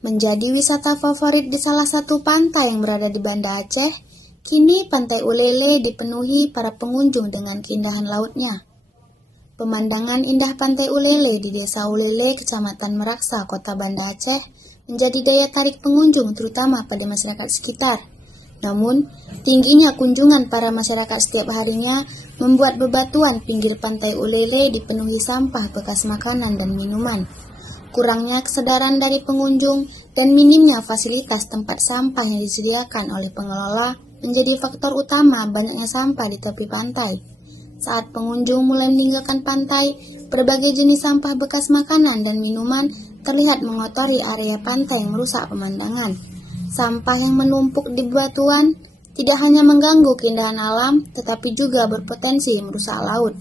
Menjadi wisata favorit di salah satu pantai yang berada di Banda Aceh, kini Pantai Ulele dipenuhi para pengunjung dengan keindahan lautnya. Pemandangan indah Pantai Ulele di Desa Ulele, Kecamatan Meraksa, Kota Banda Aceh, menjadi daya tarik pengunjung terutama pada masyarakat sekitar. Namun, tingginya kunjungan para masyarakat setiap harinya membuat bebatuan pinggir Pantai Ulele dipenuhi sampah bekas makanan dan minuman. Kurangnya kesadaran dari pengunjung dan minimnya fasilitas tempat sampah yang disediakan oleh pengelola menjadi faktor utama banyaknya sampah di tepi pantai. Saat pengunjung mulai meninggalkan pantai, berbagai jenis sampah bekas makanan dan minuman terlihat mengotori area pantai yang merusak pemandangan. Sampah yang menumpuk di bebatuan tidak hanya mengganggu keindahan alam, tetapi juga berpotensi merusak laut.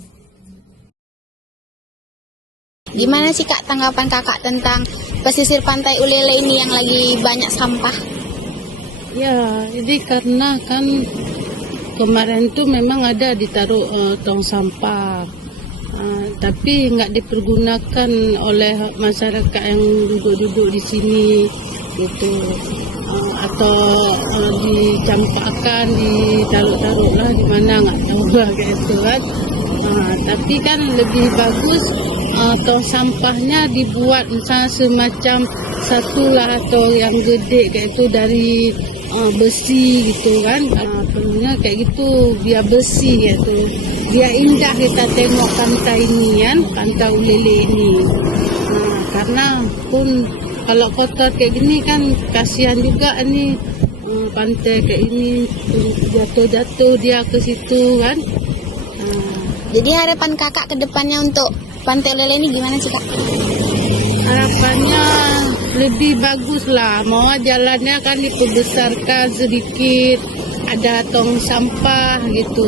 Gimana sih Kak tanggapan Kakak tentang pesisir Pantai Ulele ini yang lagi banyak sampah? Ya, jadi karena kan kemarin tuh memang ada ditaruh tong sampah, tapi nggak dipergunakan oleh masyarakat yang duduk-duduk di sini gitu, atau dicampakkan, ditaruh-taruh lah di mana nggak tahu lah kayak itu kan. Tapi kan lebih bagus tong sampahnya dibuat misalnya semacam satu lah atau yang gede kayak itu dari besi gitu kan, perlunya kayak gitu biar bersih gitu, biar indah kita tengok pantai ini kan, Pantai Ulele ini. Karena pun kalau kotor kayak gini kan kasihan juga ini pantai kayak ini, jatuh-jatuh dia ke situ kan. Jadi harapan Kakak ke depannya untuk Pantai Ulele ini gimana sih Kak? Harapannya lebih bagus lah, mau jalannya kan diperbesarkan sedikit, ada tong sampah gitu,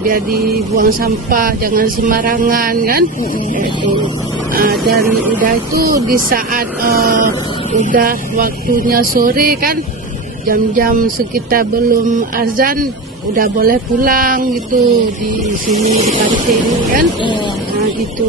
biar dibuang sampah jangan sembarangan kan. Dan udah itu di saat udah waktunya sore kan, jam-jam sekitar belum azan udah boleh pulang gitu di sini di pantai ini kan. Gitu.